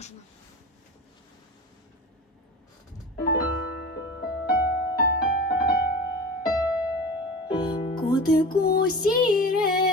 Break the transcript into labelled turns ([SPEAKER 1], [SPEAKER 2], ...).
[SPEAKER 1] можна.
[SPEAKER 2] Котику сіренький,